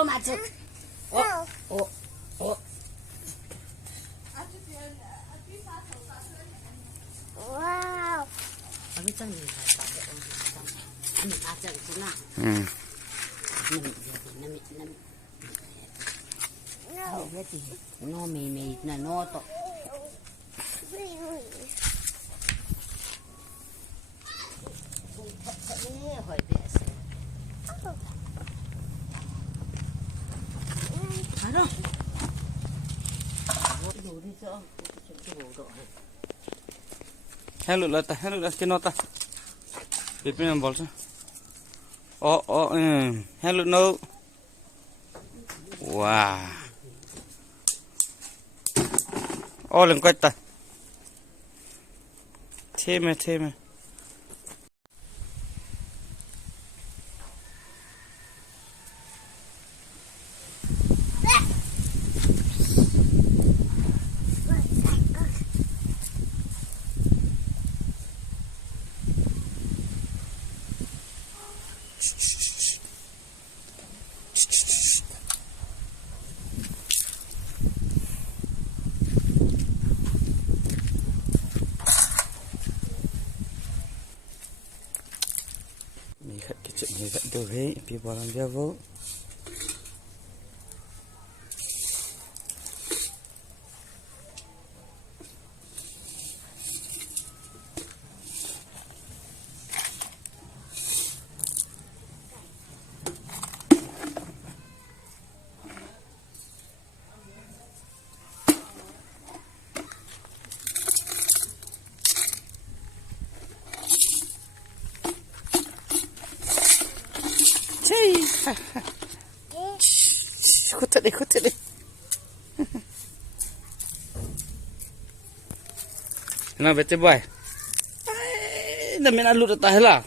lo macet. Oh. Wow. Kami kan ni pakai ini aja itu nak. Nami. Oh, berarti no me na no to. Hỏi biasa. Ano? Hello lah kenota. Pipin yang bolsa. Hello no. Wah. Oh lengkap ta. Theme. Lihat tu pi barang dia bu. Ikut deh. Kenapa bete boy? Dah main alut atas lah.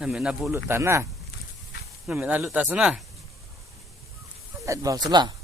Dah main alut tanah. Dah main alut tas sana. At bal sana.